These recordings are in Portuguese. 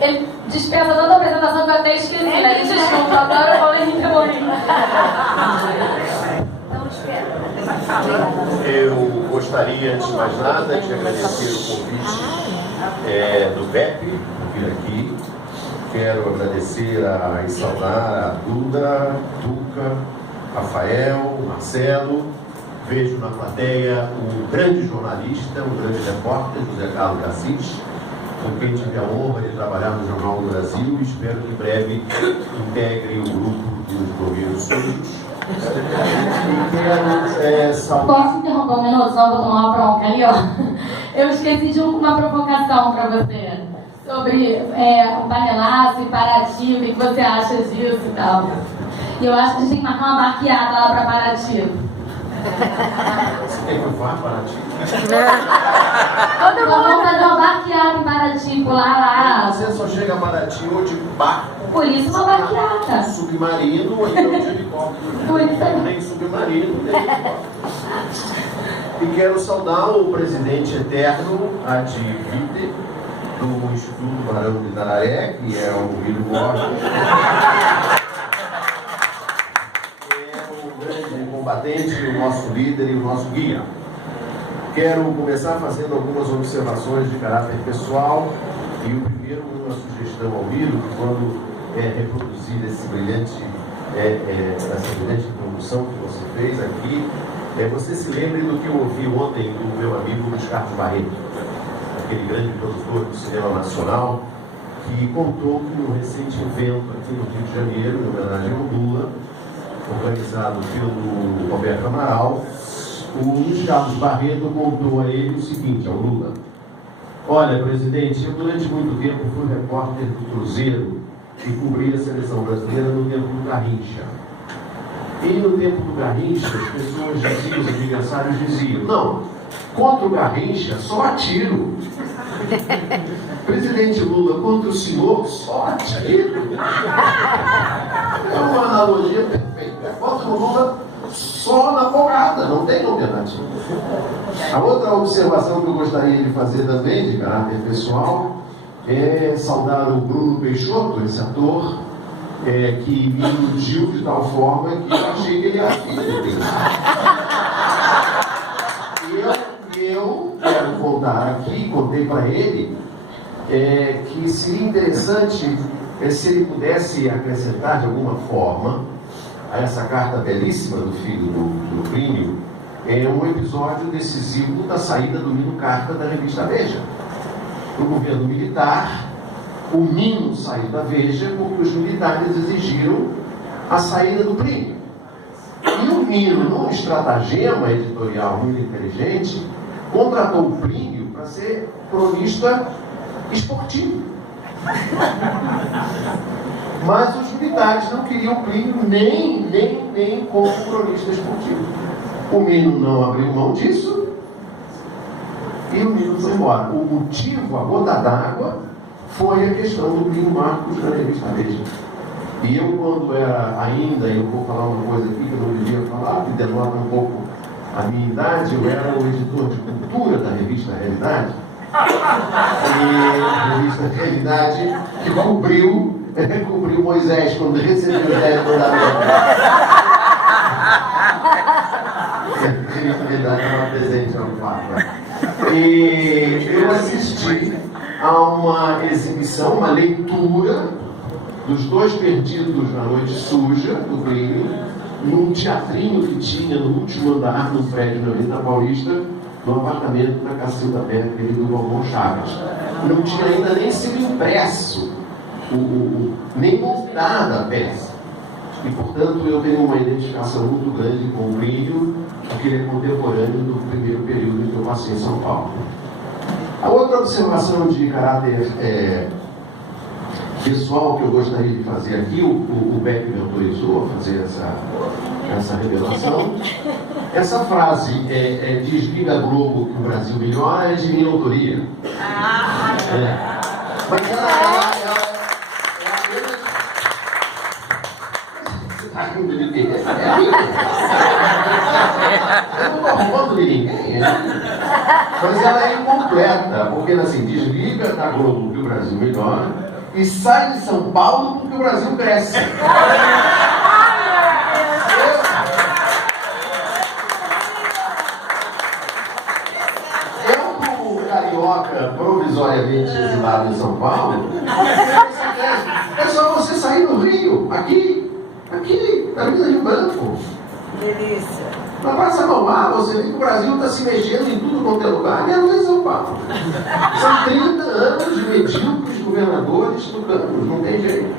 Ele dispensa toda a apresentação que eu até esqueci, né? Desculpa, agora eu falei em teoria. Eu gostaria, antes de mais nada, de agradecer o convite do BEP por vir aqui. Quero agradecer e saudar a Duda, Tuca, Rafael, Marcelo. Vejo na plateia um grande jornalista, um grande repórter, José Carlos Assis, com quem tive a honra de trabalhar no Jornal do Brasil e espero que em breve integre o grupo dos blogueiros sujos. Posso interromper um minuto? Só vou tomar uma bronca ali, ó. Eu esqueci de uma provocação para você sobre o panelaço e Paraty, o que você acha disso e tal. E eu acho que a gente tem que marcar uma barqueada lá para Paraty. Você quer que eu vá para Paraty? Todo mundo fazer uma barqueada em Paraty, pular lá. Você só chega a Paraty ou de barco. Por isso uma barqueada. Submarino ou então de helicóptero. Por isso. Nem submarino, nem helicóptero. E quero saudar o presidente eterno, ad vitae, do Instituto Barão de Itararé, que é o William Borges. Combatente, o nosso líder e o nosso guia. Quero começar fazendo algumas observações de caráter pessoal e o primeiro, uma sugestão ao Miro, que quando reproduzir essa brilhante introdução que você fez aqui, você se lembre do que eu ouvi ontem do meu amigo Luiz Carlos Barreto, aquele grande produtor do cinema nacional, que contou que num recente evento aqui no Rio de Janeiro, em homenagem ao Lula, organizado pelo Roberto Amaral, o Luiz Carlos Barreto contou a ele o seguinte, ao Lula: olha, presidente, eu durante muito tempo fui repórter do Cruzeiro e cobri a seleção brasileira no tempo do Garrincha. E no tempo do Garrincha, as pessoas diziam, os adversários diziam, não, contra o Garrincha só atiro. Presidente Lula, contra o senhor só atiro. É uma analogia perfeita. Contra o Lula só na porrada, não tem alternativa. A outra observação que eu gostaria de fazer também, de caráter pessoal, é saudar o Bruno Peixoto, esse ator, que me iludiu de tal forma que eu achei que ele era filho dele. Eu quero contar aqui, contei para ele, que seria interessante se ele pudesse acrescentar de alguma forma a essa carta belíssima do filho do Plínio, um episódio decisivo da saída do Nino Carta da revista Veja. No governo militar, o Nino saiu da Veja porque os militares exigiram a saída do Plínio. E o Nino, num estratagema editorial muito inteligente, contratou o Plínio para ser cronista esportivo. Mas os militares não queriam o Plínio nem como cronista esportivo. O Nino não abriu mão disso e o Nino foi embora. O motivo, a gota d'água, foi a questão do Plínio Marcos na revista Veja. E eu, quando era ainda, eu vou falar uma coisa aqui que eu não devia falar, que denota um pouco a minha idade, eu era o editor de cultura da revista Realidade. E a revista Realidade que cobriu Moisés quando recebeu os 10 mandamentos. A Realidade estava presente no Papa. E eu assisti a uma exibição, uma leitura dos Dois Perdidos na Noite Suja, do Plínio, num teatrinho que tinha no último andar, no prédio da Avenida Paulista, no apartamento da Cacilda Terra, querido Galvão Chagas. Não tinha ainda nem sido impresso, nem montada a peça. E, portanto, eu tenho uma identificação muito grande com o Plínio, porque ele é contemporâneo do primeiro período em que eu passei em São Paulo. A outra observação de caráter pessoal que eu gostaria de fazer aqui, o Beck me autorizou a fazer essa revelação. Essa frase, desliga a Globo que o Brasil melhora, é de minha autoria. Mas ela você está rindo de quê? Eu não estou falando de ninguém, mas ela é incompleta, porque assim, desliga da Globo que o Brasil melhora e sai de São Paulo porque o Brasil cresce. Eu, como carioca provisoriamente exilado em São Paulo, é só você sair do Rio, aqui, na Avenida Rio Branco. Delícia. Na Praça Mauá, você vê que o Brasil está se mexendo em tudo quanto é lugar, menos em São Paulo. São 30 anos de medíocres governadores tucanos, não tem jeito.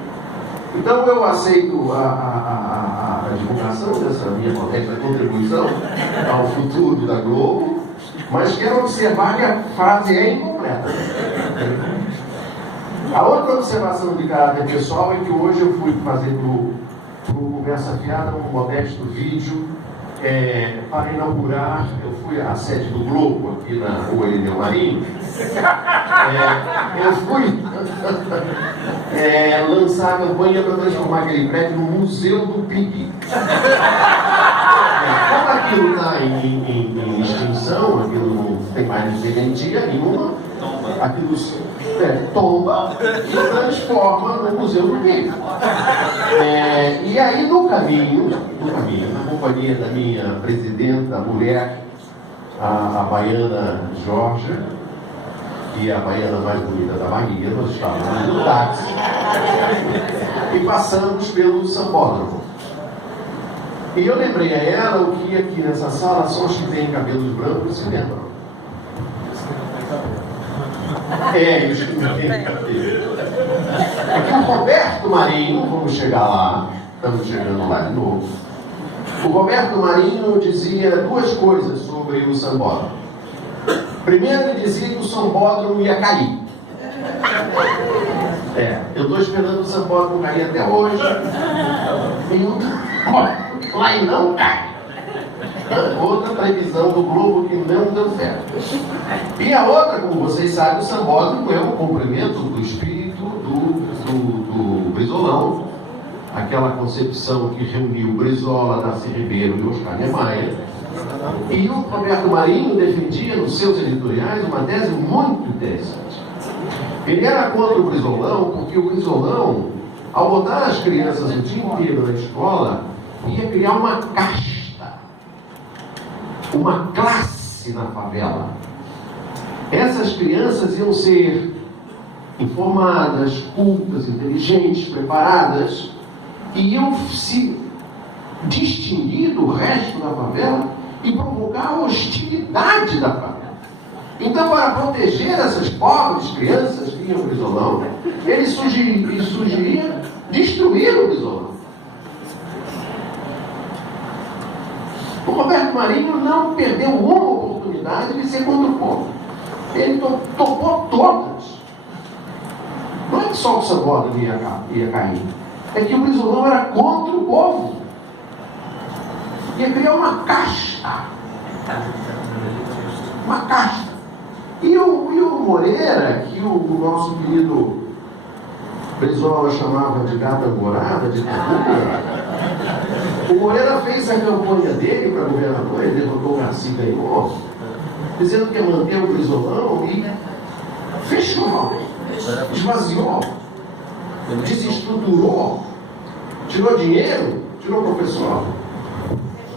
Então eu aceito a divulgação dessa minha modesta contribuição ao futuro da Globo, mas quero observar que a frase é incompleta. A outra observação de caráter pessoal é que hoje eu fui fazer para o Conversa Fiada um modesto vídeo para inaugurar. Eu fui à sede do Globo, aqui na Rua Elineu Marinho. Eu fui lançar a campanha para transformar aquele prédio no Museu do PIB. Como aquilo está em extinção, aquilo não tem mais serventia nenhuma, aquilo tomba e transforma no Museu do PIB. E aí no caminho, na companhia da minha presidenta, mulher, a baiana Jorge, e a baiana mais bonita da Bahia, nós estávamos no táxi e passamos pelo Sambódromo. E eu lembrei a ela o que aqui nessa sala só os que têm cabelos brancos se lembram. Os que não têm cabelo. Aqui o Roberto Marinho, vamos chegar lá, estamos chegando lá de novo. O Roberto Marinho dizia duas coisas sobre o Sambódromo. Primeiro, ele dizia que o Sambódromo ia cair. Eu estou esperando o Sambódromo cair até hoje. Lá e não cai. Outra previsão do Globo que não deu certo. E a outra, como vocês sabem, o Sambódromo é um cumprimento do espírito do Brizolão, aquela concepção que reuniu Brizola, Darcy Ribeiro e Oscar Niemeyer. E o Roberto Marinho defendia nos seus editoriais uma tese muito interessante. Ele era contra o Brizolão, porque o Brizolão, ao botar as crianças o dia inteiro na escola, ia criar uma casta, uma classe na favela. Essas crianças iam ser informadas, cultas, inteligentes, preparadas, e iam se distinguir do resto da favela e provocar a hostilidade da favela. Então, para proteger essas pobres crianças que iam ao Brizolão, ele sugeria destruir o Brizolão. O Roberto Marinho não perdeu uma oportunidade de ser contra o povo. Ele topou todas. Não é que só o Sambódromo ia cair. É que o Brizolão era contra o povo. Ia criar uma casta. Uma casta. E o Moreira, que o nosso querido Brizola chamava de gata angorada, de tabuca, o Moreira fez a campanha dele para governador, ele levantou o Garcia e ganhou, dizendo que ia manter o Brizolão e fechou, esvaziou, desestruturou, tirou dinheiro, tirou professor.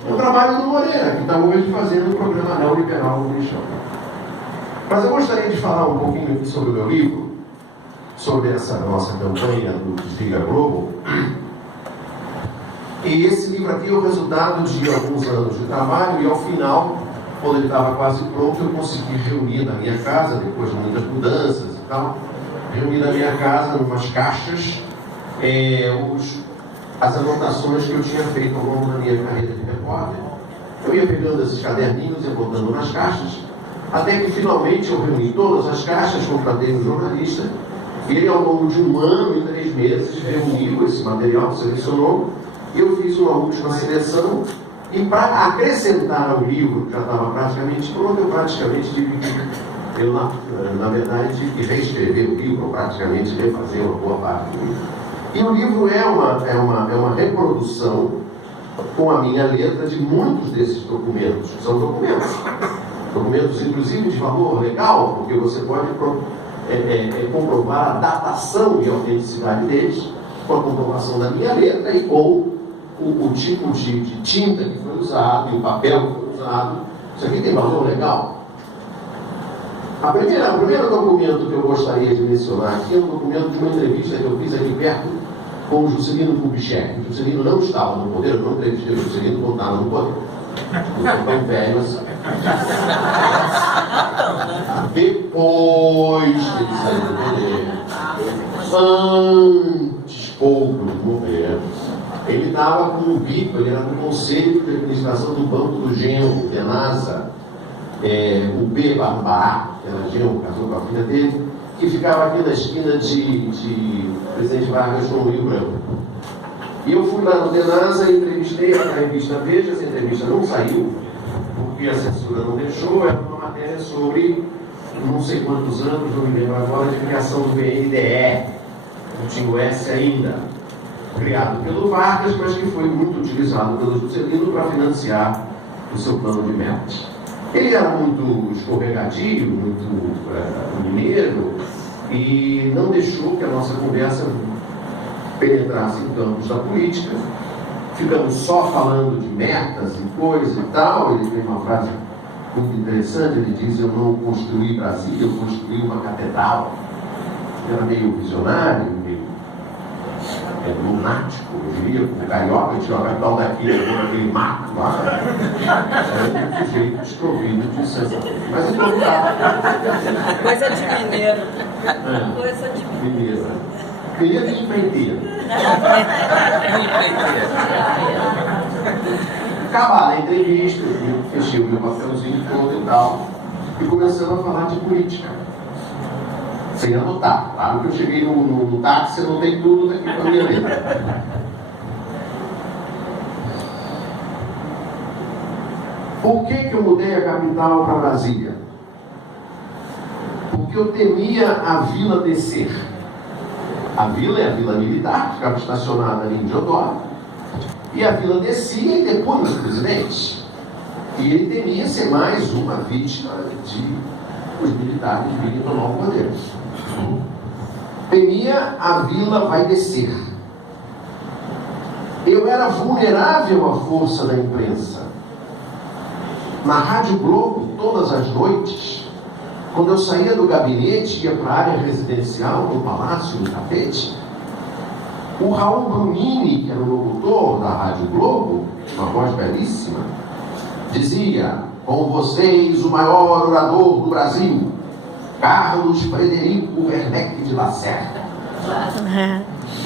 É o trabalho do Moreira, que está hoje fazendo o programa neoliberal no lixão. Mas eu gostaria de falar um pouquinho aqui sobre o meu livro, sobre essa nossa campanha do Desliga Globo. E esse livro aqui é o resultado de alguns anos de trabalho, e ao final, quando ele estava quase pronto, eu consegui reunir na minha casa, depois de muitas mudanças e tal, reunir na minha casa, em umas caixas, as anotações que eu tinha feito ao longo da minha carreira de repórter. Eu ia pegando esses caderninhos e botando nas caixas, até que finalmente eu reuni todas as caixas, contratei um jornalista, e ele, ao longo de 1 ano e 3 meses, reuniu esse material, selecionou, e eu fiz uma última seleção, e para acrescentar ao livro, que já estava praticamente pronto, eu praticamente dividi. Eu, na verdade, tive que reescrever o livro, ou praticamente refazer uma boa parte do livro. E o livro é uma reprodução com a minha letra de muitos desses documentos. São documentos inclusive de valor legal, porque você pode comprovar a datação e a autenticidade deles, com a comprovação da minha letra e com o tipo de tinta que foi usado e o papel que foi usado. Isso aqui tem valor legal. O primeiro documento que eu gostaria de mencionar aqui é um documento de uma entrevista que eu fiz aqui perto com o Juscelino Kubitschek. O Juscelino não estava no poder, eu não entrevistei o Juscelino, não estava no poder. Eu sou tão velho assim. Depois que ele saiu do poder, antes pouco de morrer, ele estava com o BIP, ele era no conselho de administração do Banco do Genro, Benasa, o B. Barbará, que era genro, casou com a filha dele, que ficava aqui na esquina de Presidente Vargas com o Rio Branco. E eu fui lá no Benasa e entrevistei a revista Veja. Essa entrevista não saiu, porque a censura não deixou. Era uma matéria sobre não sei quantos anos, não me lembro agora, de criação do BNDE, não tinha o S ainda, criado pelo Vargas, mas que foi muito utilizado pelo Juscelino para financiar o seu plano de metas. Ele era muito escorregadio, muito mineiro, e não deixou que a nossa conversa penetrasse em campos da política. Ficamos só falando de metas e coisas e tal. Ele tem uma frase muito interessante, ele diz: eu não construí Brasília, eu construí uma catedral. Ele era meio visionário, meio lunático, eu diria, com carioca, tinha uma capital daqui, aquele mato lá. Era um sujeito desprovido de sensação. Mas então tá. Coisa de mineiro. Coisa de Mineiro. Mineiro de empreiteiro. Acabaram a entrevista, eu fechei o meu papelzinho todo e tal, e começamos a falar de política. Sem anotar. Claro que eu cheguei no táxi e anotei tudo daqui para a minha letra. Por que eu mudei a capital para Brasília? Porque eu temia a vila descer. A vila é a vila militar, que ficava estacionada ali em Deodoro. E a vila descia e depois do presidente. E ele temia ser mais uma vítima de os militares virem tomar o poder. Temia a vila vai descer. Eu era vulnerável à força da imprensa. Na Rádio Globo, todas as noites, quando eu saía do gabinete e ia para a área residencial, no Palácio, no Tapete, o Raul Brunini, que era o locutor da Rádio Globo, uma voz belíssima, dizia: com vocês, o maior orador do Brasil, Carlos Frederico Werneck de Lacerda.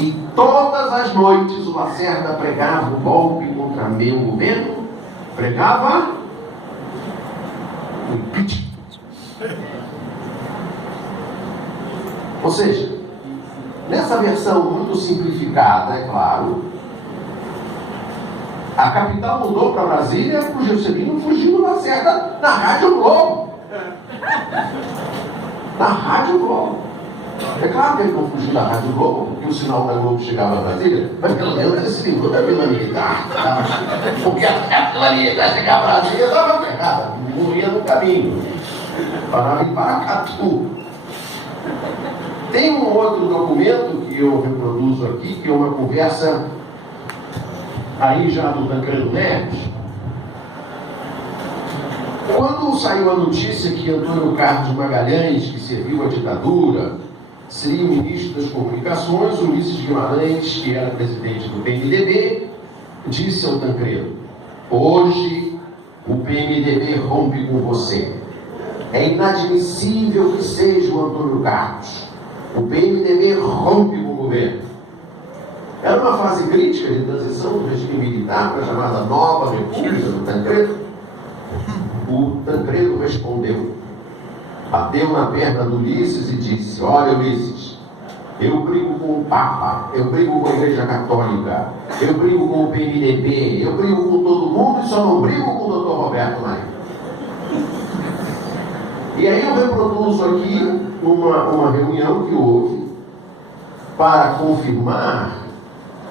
E todas as noites o Lacerda pregava o golpe contra meu governo, pregava o impeachment. Ou seja, nessa versão muito simplificada, é claro, a capital mudou para Brasília para o Juscelino fugir do Lacerda na Rádio Globo. Na Rádio Globo. É claro que ele não fugiu da Rádio Globo, porque o sinal da Globo chegava a Brasília, mas pelo menos ele se livrou da Vila Militar. Porque a Vila Militar chegava a Brasília, estava ferrada, morria no caminho. Parava em Paracatu. Tem um outro documento que eu reproduzo aqui, que é uma conversa aí já do Tancredo Neves. Quando saiu a notícia que Antônio Carlos Magalhães, que serviu a ditadura, seria o ministro das Comunicações, Ulisses Guimarães, que era presidente do PMDB, disse ao Tancredo: hoje o PMDB rompe com você. É inadmissível que seja o Antônio Carlos. O PMDB rompe com o governo. Era uma fase crítica de transição do regime militar para a chamada Nova República do Tancredo. O Tancredo respondeu, bateu na perna do Ulisses e disse: olha, Ulisses, eu brigo com o Papa, eu brigo com a Igreja Católica, eu brigo com o PMDB, eu brigo com todo mundo e só não brigo com o Dr. Roberto Marinho. E aí eu reproduzo aqui uma reunião que houve para confirmar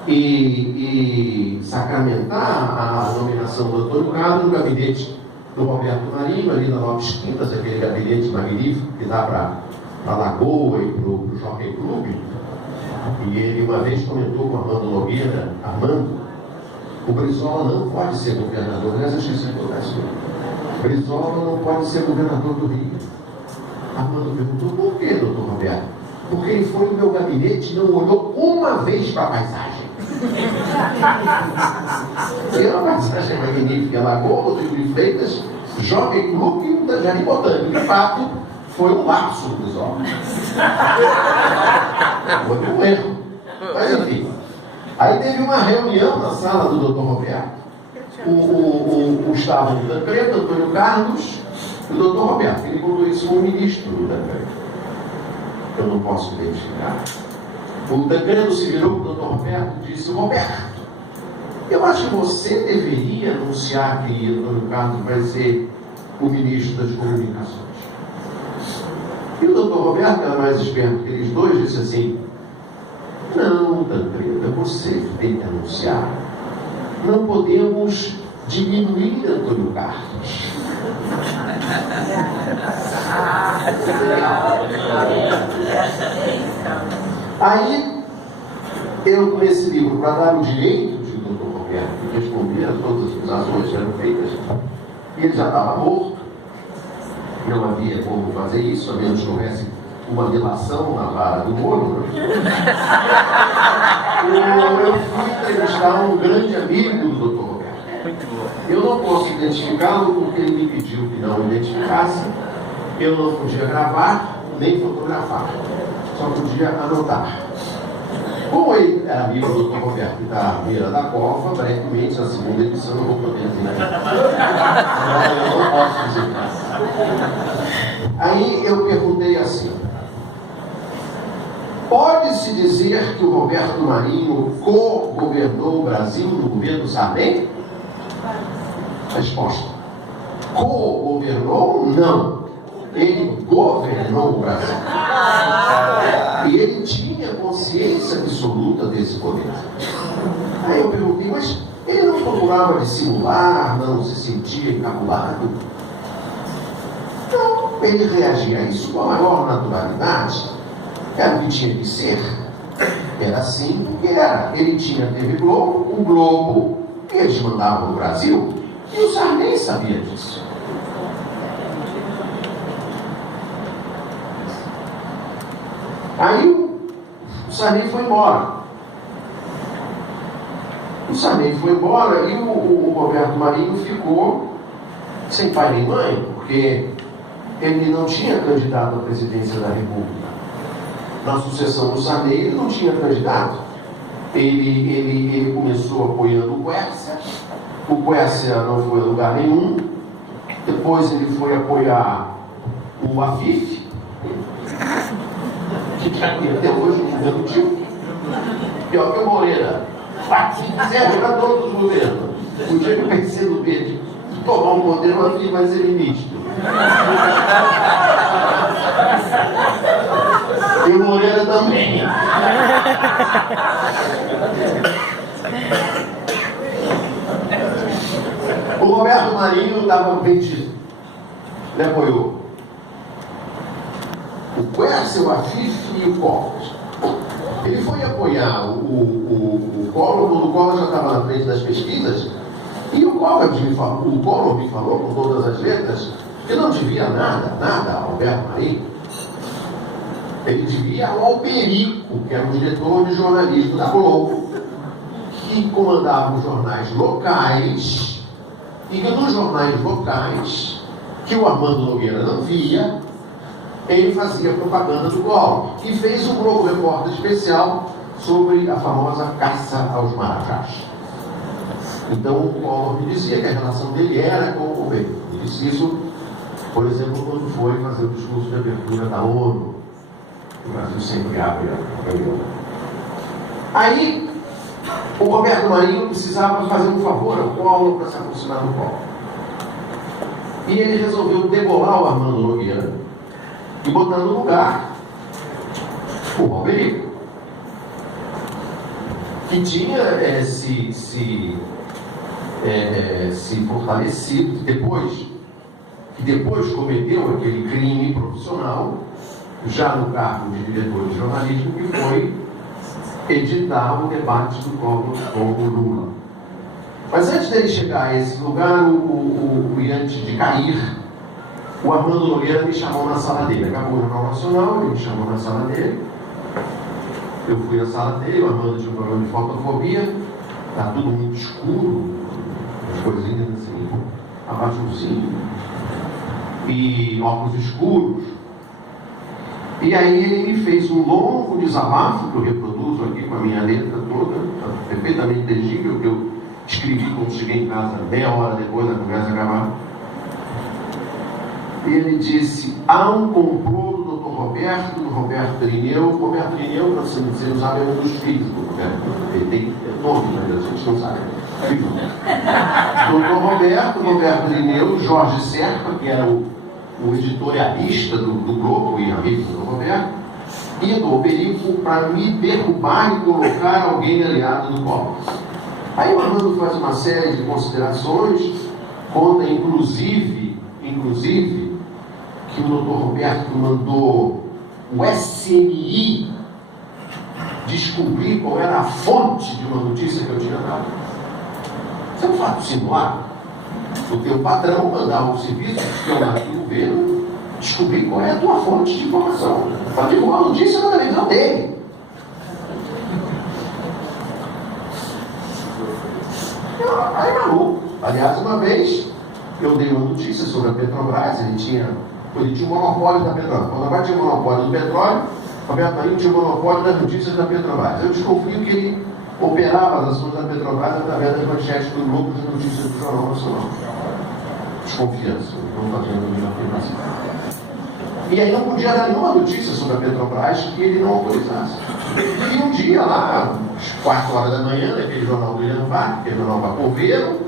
e sacramentar a nomeação do Antônio Carlos no gabinete do Roberto Marinho, ali na Lopes Quintas, aquele gabinete magnífico que dá para para a Lagoa e para o Jockey Club, e ele uma vez comentou com Armando Nogueira: Armando, o Brizola não pode ser governador. Aliás, eu esqueci de colocar isso. Brizola não pode ser governador do Rio. Armando perguntou: por que, doutor Roberto? Porque ele foi no meu gabinete e não olhou uma vez para a paisagem. E uma paisagem magnífica: Lagoa, Rodrigo de Freitas, Jockey Club e da Jardim Botânico. De fato, foi um lapso do Brizola. Foi um erro. Mas enfim. Aí teve uma reunião na sala do Dr. Roberto. Estavam o Tancredo, Antônio Carlos e o Dr. Roberto. Ele contou isso com o ministro do Tancredo. Eu não posso identificar. O Tancredo se virou para o Dr. Roberto e disse: Roberto, eu acho que você deveria anunciar que Antônio Carlos vai ser o ministro das Comunicações. E o Dr. Roberto, que era mais esperto que eles dois, disse assim: não, Tancredo, é você que tem que anunciar. Não podemos diminuir Antônio Carlos. Aí, eu, nesse livro, para dar o direito de Dr. Roberto de responder a todas as acusações que eram feitas, e ele já estava morto, não havia como fazer isso, a menos que houvesse uma delação na vara do Moro. Eu fui entrevistar um grande amigo do Dr. Roberto. Muito bom. Eu não posso identificá-lo porque ele me pediu que não identificasse. Eu não podia gravar nem fotografar, só podia anotar. Como ele era amigo do Dr. Roberto e da Beira da Cova, brevemente, na segunda edição, eu vou poder dizer. Eu não posso dizer isso. Aí eu perguntei assim: pode-se dizer que o Roberto Marinho co-governou o Brasil no governo Sarney? Resposta: co-governou? Não. Ele governou o Brasil. E ele tinha consciência absoluta desse governo. Aí eu perguntei: mas ele não procurava dissimular, não se sentia encabulado? Não, ele reagia a isso com a maior naturalidade. Era o que tinha que ser. Era assim porque era. Ele tinha TV Globo, o Globo, eles mandavam no Brasil, e o Sarney sabia disso. Aí o Sarney foi embora. O Sarney foi embora e o Roberto Marinho ficou sem pai nem mãe, porque ele não tinha candidato à presidência da República. Na sucessão do Sarney, ele não tinha candidato. Ele começou apoiando o Quércia. O Quércia não foi a lugar nenhum. Depois ele foi apoiar o Afif, que até hoje o governo tio. Pior que o Moreira. Serve para todos os governos. O dia que o PCdoB tomar um poder, o Afif vai ser ministro. E o Moreira também. O Roberto Marinho estava vendido. Ele apoiou o Quércia, o Afif e o Collor. Ele foi apoiar o Collor quando o Collor já estava na frente das pesquisas. E o Collor me falou com todas as letras que não devia nada ao Roberto Marinho. Ele devia ao Alberico, que era o diretor de jornalismo da Globo, que comandava os jornais locais, e que nos jornais locais, que o Armando Nogueira não via, ele fazia propaganda do Collor, e fez um Globo Repórter especial sobre a famosa caça aos marajás. Então o Collor me dizia que a relação dele era com o governo. Ele disse isso, por exemplo, quando foi fazer o discurso de abertura da ONU. O Brasil sempre abre a reunião. Aí, o Roberto Marinho precisava fazer um favor ao Collor para se aproximar do Collor. E ele resolveu debolar o Armando Nogueira e botar no lugar o Alberico, que tinha se fortalecido, que depois cometeu aquele crime profissional já no cargo de diretor de jornalismo, que foi editar o debate do Collor com o Lula. Mas antes dele chegar a esse lugar, e antes de cair, o Armando Nogueira me chamou na sala dele. Acabou o Jornal Nacional, ele me chamou na sala dele. Eu fui na sala dele, o Armando tinha um problema de fotofobia, está tudo muito escuro, as coisinhas assim, abajurzinho, e óculos escuros. E aí ele me fez um longo desabafo, que eu reproduzo aqui com a minha letra toda, perfeitamente legível, que eu escrevi quando cheguei em casa, meia hora depois da conversa acabar. E ele disse: há um complô do Dr. Roberto Irineu. O Roberto Irineu, para ser usado, é um dos filhos do Roberto. Ele tem nome, mas a gente não sabe. Dr. Roberto Irineu, Jorge Serpa, que era o editorialista do Globo e amigo do Roberto, e do Alberico para me derrubar e colocar alguém aliado do Collor. Aí o Armando faz uma série de considerações, conta inclusive que o Dr. Roberto mandou o SMI descobrir qual era a fonte de uma notícia que eu tinha dado. Isso é um fato simulado. O teu patrão mandar um serviço de espionagem do governo descobrir qual é a tua fonte de informação para divulgar a notícia na televisão dele. Aí maluco. Aliás, uma vez eu dei uma notícia sobre a Petrobras. Ele tinha um monopólio da Petrobras. Quando agora tinha monopólio do petróleo, Roberto Marinho tinha monopólio das notícias da Petrobras. Eu desconfio que ele operava as ações da Petrobras através das manchetes do Globo e das notícias do Jornal Nacional. Desconfiança, não fazendo nenhuma afirmação. E aí não podia dar nenhuma notícia sobre a Petrobras que ele não autorizasse. E um dia lá, às 4 horas da manhã, naquele jornal do William Vac, aquele jornal Bacoveiro,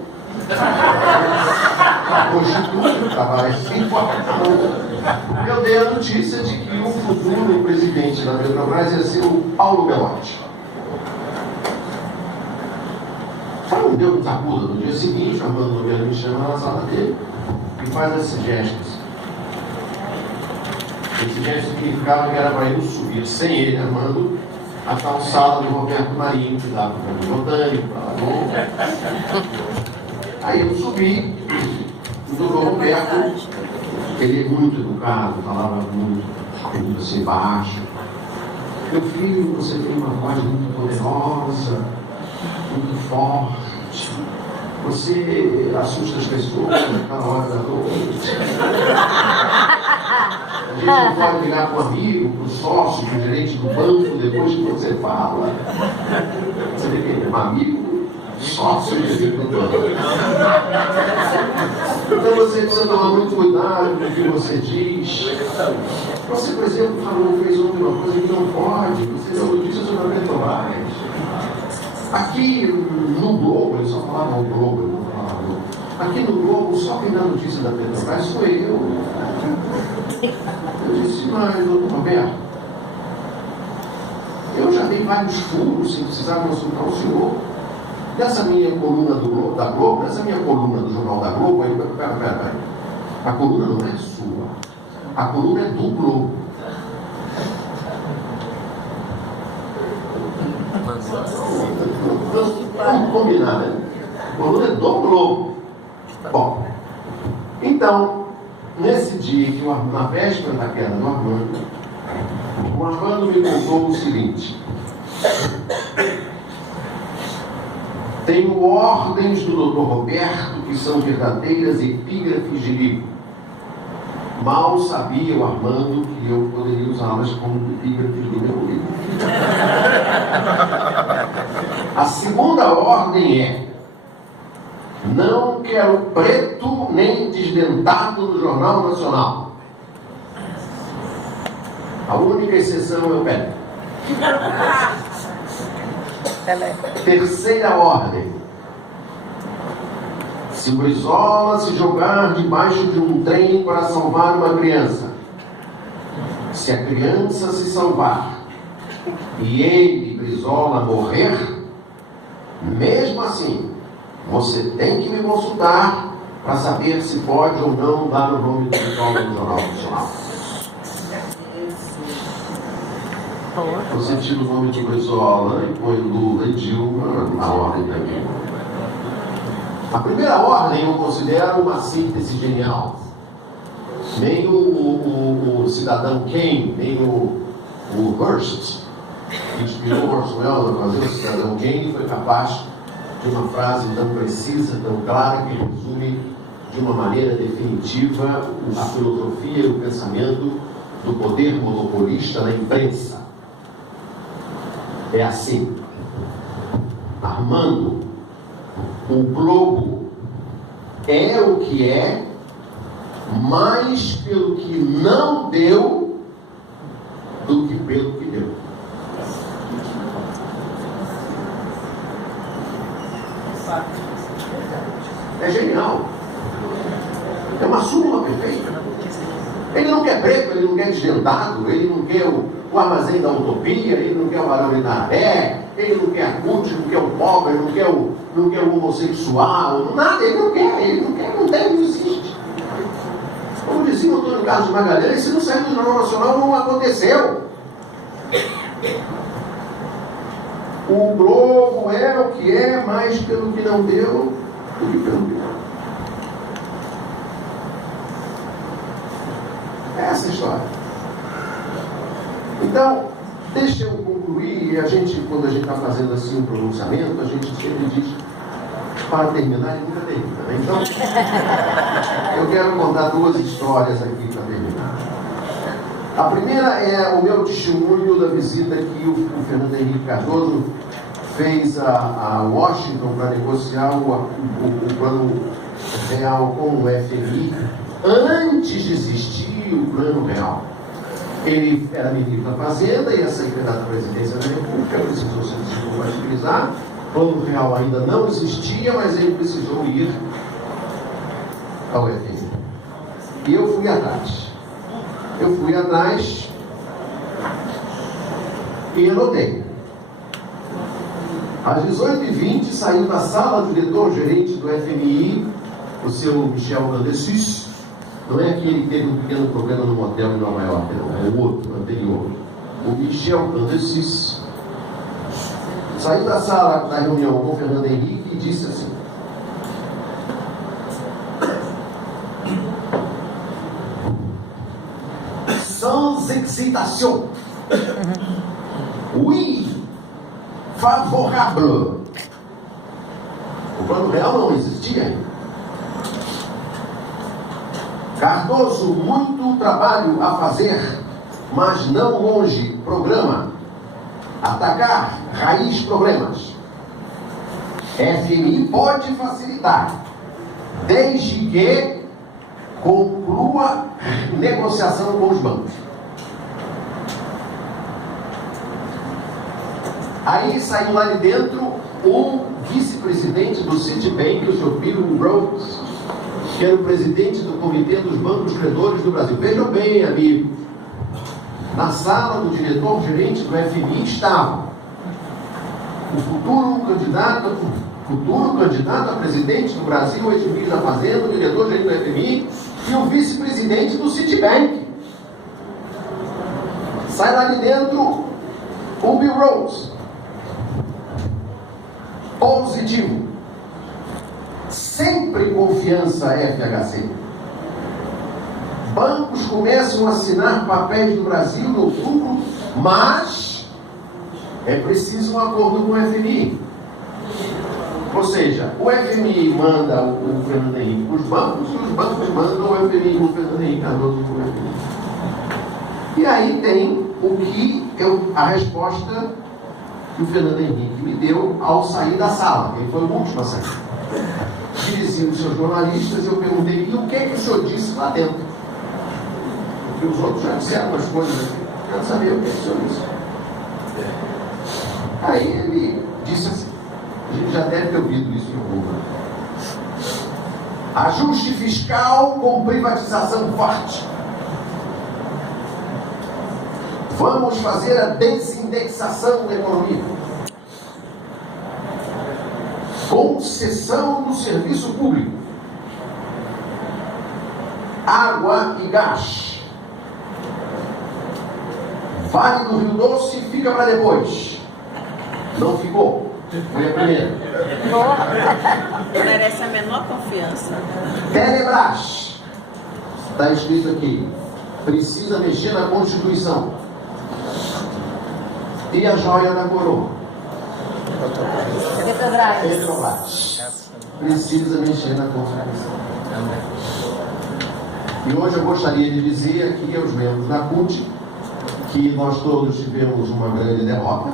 hoje tudo, trabalha assim, eu dei a notícia de que o futuro presidente da Petrobras ia ser o Paulo Belotti. Só não deu um sacuda. No dia seguinte, o Armando Nogueira me chama na sala dele e faz esses gestos. Esse gesto significava que era para eu subir sem ele, Armando, a calçada do Roberto Marinho, que dava para o Botânico, para a Aí eu subi, o doutor Roberto, ele é muito educado, falava muito assim baixo. Meu filho, você tem uma voz muito poderosa, muito forte. Você assusta as pessoas naquela hora da noite. A gente não pode ligar para o amigo, para o sócio, para o gerente do banco depois que você fala. Você tem que ter um amigo, sócio e gerente do banco. Então você precisa tomar muito cuidado com o que você diz. Você, por exemplo, fez uma coisa que não pode. Você deu notícia sobre a Petrobras. Aqui no Globo, ele só falava o Globo, ele não falava Globo. Aqui no Globo, só quem dá notícia da Petrobras sou eu. Eu disse: mas, doutor Roberto, eu já dei vários furos sem precisar consultar o senhor. Dessa minha coluna da Globo, dessa minha coluna do Jornal da Globo, aí, pera. A coluna não é sua. A coluna é do Globo. Vamos combinar, né? A coluna é do Globo. Bom, então, nesse dia, na véspera da queda do Armando, o Armando me contou o seguinte: tenho ordens do Dr. Roberto que são verdadeiras epígrafes de livro. Mal sabia o Armando que eu poderia usá-las como epígrafes do meu livro. A segunda ordem é: não quero preto nem desdentado no Jornal Nacional. A única exceção é o Pelé. Terceira ordem: se o Brizola se jogar debaixo de um trem para salvar uma criança, se a criança se salvar e ele, Brizola, morrer, mesmo assim, você tem que me consultar para saber se pode ou não dar o nome do Brizola no Jornal Nacional. Você tira o nome de Brizola e põe Lula e Dilma na ordem também. A primeira ordem eu considero uma síntese genial. Nem o cidadão Kane, nem o Hearst, que inspirou o Orson Welles a fazer o cidadão Kane, foi capaz de uma frase tão precisa, tão clara, que resume de uma maneira definitiva a filosofia e o pensamento do poder monopolista na imprensa. É assim: Armando, o Globo é o que é, mais pelo que não deu do que pelo que deu. É genial. É uma súmula perfeita. Ele não quer preto, ele não quer desdentado, ele não quer o armazém da utopia, ele não quer o Barão de Naré, ele não quer a CUT, ele não quer o pobre, ele não quer o homossexual, nada, ele não quer, não deve, não existe. Como dizia o Antônio Carlos Magalhães, se não sair do Jornal Nacional, não aconteceu. O Globo é o que é, mais pelo que não deu do que pelo que deu. É essa a história. Então, deixa eu concluir, e a gente, quando a gente está fazendo assim um pronunciamento, a gente sempre diz, para terminar, e nunca termina, né? Então, eu quero contar duas histórias aqui para terminar. A primeira é o meu testemunho da visita que o Fernando Henrique Cardoso fez a Washington para negociar o plano real com o FMI antes de existir o plano real. Ele era ministro da Fazenda e a secretária da Presidência da República precisou se descompatibilizar. O plano real ainda não existia, mas ele precisou ir ao FMI. E eu fui atrás. E anotei. Às 18h20 saiu da sala do diretor-gerente do FMI, o seu Michel Candecis. Não é aquele que teve um pequeno problema no motel em Nova York, não, é o outro, anterior. O Michel Candecis saiu da sala da reunião com o Fernando Henrique e disse assim: sans excitation, oui, favorable. O plano real não existia ainda. Cardoso, muito trabalho a fazer, mas não longe. Programa: atacar raiz problemas. FMI pode facilitar, desde que conclua negociação com os bancos. Aí saiu lá de dentro o vice-presidente do Citibank, o Sr. Bill Rhodes, que era o presidente do Comitê dos Bancos Credores do Brasil. Vejam bem, amigo, na sala do diretor-gerente do FMI estava o futuro candidato a presidente do Brasil, ex-ministro da Fazenda, o diretor-gerente do FMI e o vice-presidente do Citibank. Sai lá de dentro o Bill Rhodes. Positivo. Sempre confiança, FHC. Bancos começam a assinar papéis do Brasil em outubro, mas é preciso um acordo com o FMI. Ou seja, o FMI manda o Fernando Henrique para os bancos e os bancos mandam o FMI, o Fernando Henrique Cardoso para o FMI. E aí tem a resposta que o Fernando Henrique me deu ao sair da sala. Ele foi o último a sair. Diziam os seus jornalistas, e eu perguntei: e o que o senhor disse lá dentro? Porque os outros já disseram umas coisas aqui. Eu quero saber o que o senhor disse. Aí ele disse assim, a gente já deve ter ouvido isso em algum lugar: ajuste fiscal com privatização forte. Vamos fazer a desindexação da economia. Concessão do serviço público. Água e gás. Vale do Rio Doce fica para depois. Não ficou. Foi a primeira. Merece a menor confiança. Telebrás. Está escrito aqui. Precisa mexer na Constituição. E a joia da coroa? Petrobras. Precisa mexer na Constituição. E hoje eu gostaria de dizer aqui aos membros da CUT que nós todos tivemos uma grande derrota,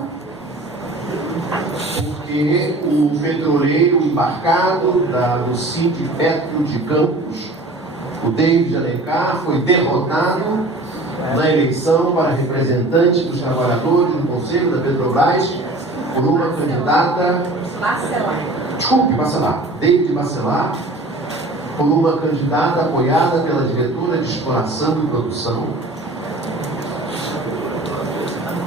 porque o petroleiro embarcado do Sindipetro de Campos, o David Alencar, foi derrotado na eleição para representante dos trabalhadores no Conselho da Petrobras por uma candidata... Bacelar. David Bacelar, por uma candidata apoiada pela diretora de exploração e produção,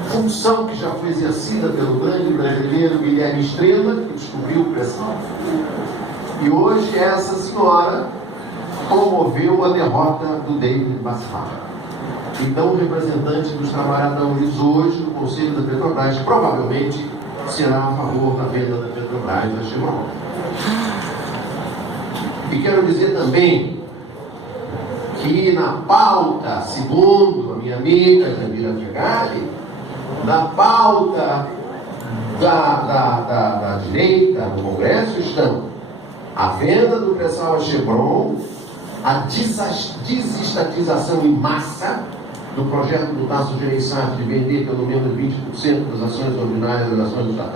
função que já foi exercida pelo grande brasileiro Guilherme Estrela, que descobriu o pré-sal. E hoje essa senhora promoveu a derrota do David Bacelar. Então o representante dos trabalhadores hoje no Conselho da Petrobras provavelmente será a favor da venda da Petrobras da Chevron. E quero dizer também que na pauta, segundo a minha amiga Jamila Fegali, na pauta da direita no Congresso estão a venda do pré-sal a Chevron, a desestatização em massa do projeto do Tasso Gereissati de vender pelo menos 20% das ações ordinárias das ações estatais,